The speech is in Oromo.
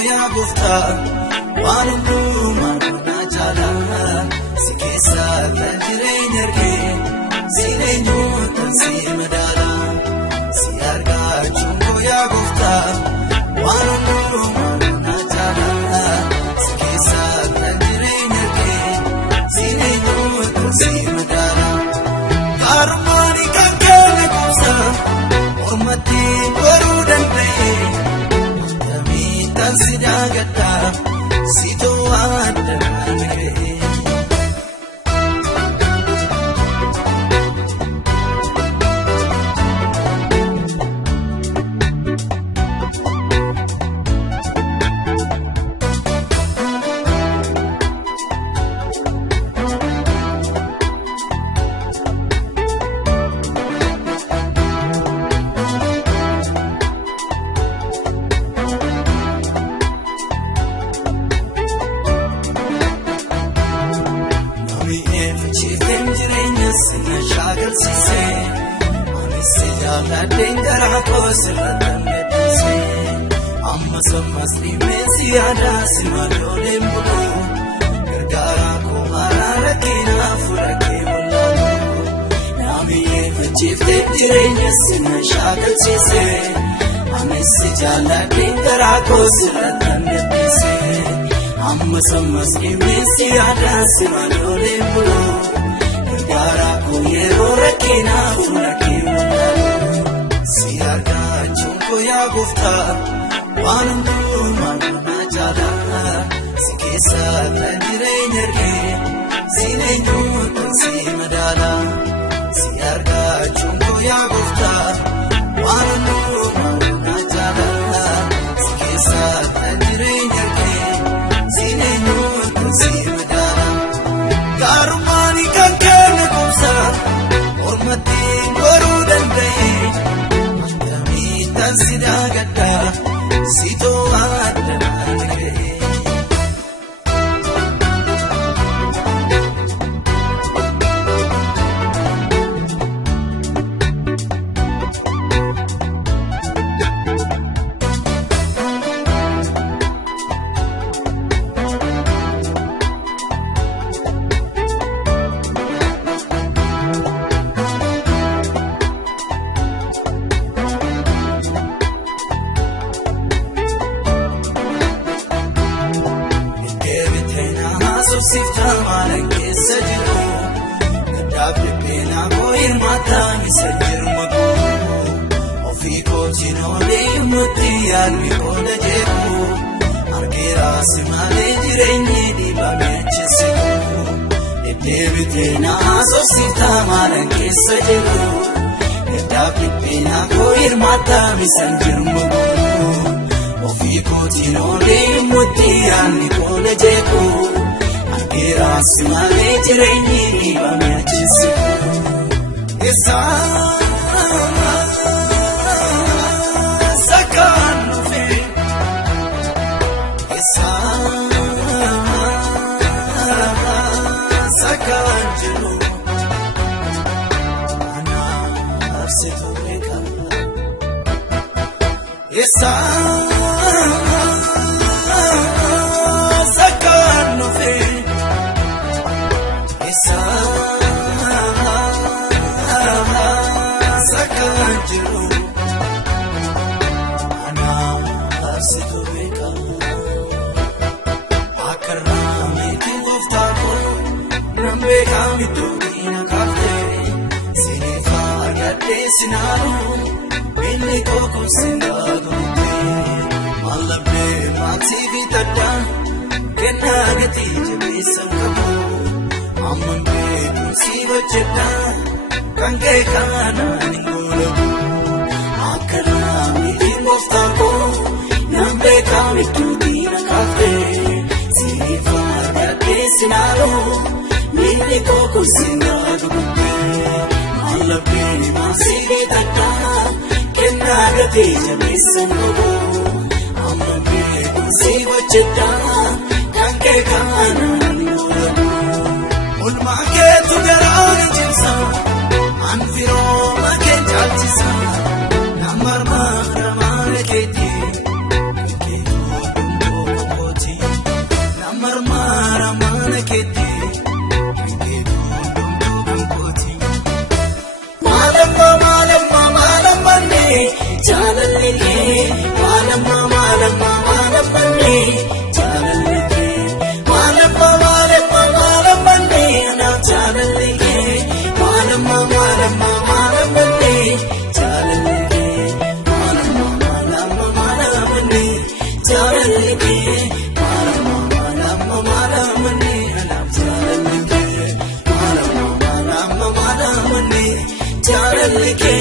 ya gufta wanundu maruna jala sikesa tanjire nyarge silenyu tansi madala siarga chungo ya gufta wanundu maruna jala sikesa tanjire nyarge silenyu tansi madala karmani kankane kusa ormati barudan pe Sidagata sito adamire Amma sammasni mesi ada simalole mulu gargara ko marara kina furake mulalo nami evchifte jirenya sinna shagal chise amesi jala dingara ko siratan dise amma sammasni mesi ada simalole mulu gargara ko yero rakina furake mulalo siarga chunko ya gufta wanundu maruna jala sikesa tanjire nyarge silenyu tansi madala siarga chunko ya gufta wanundu maruna jala sikesa tanjire nyarge silenyu tansi madala karmani kankane kumsa ormati barudan pe matami tansi dagata sito adamire Sifta malanke sajiru kadabbe pena koir mata misajir mago ofi ko chinole mutti almi koda jeru argira simale jirenye di bamechse debbe pena sifta malanke sajiru kadabbe pena koir mata misajir mago ofi ko chinole mutti almi koda jeru Irasi male jirenyi bamechse esa sakanu fe esa sakanjuru ana arsetu beka esa sakanu fe sakanjuru ana arsitu beka akarame tingofta ko nambe kamitu ina kafte sinefa yate sinaru bille ko kusindagu malabe mati vitata kenagati jebisankamu amambe kusiva cheta kange kana ningolo akarami tingofta ko nambe kamitu ina kafte sinefa yate sinaru bille ko kusindagu malabe mati vitata kenagati jebisankamu amambe kusiva cheta kange kana ulma ke tu garani jinsa anfiro ma ke jalchisa namar ma ramane ke ti ke malamalle jaalallige maalamma maalamma maalamanne anaaf jaalallige maalamma maalamma maalamanne jaalallige maalamma maalamma maalamanne jaalallige maalamma maalamma maalamanne anaaf jaalallige maalamma maalamma maalamanne jaalallige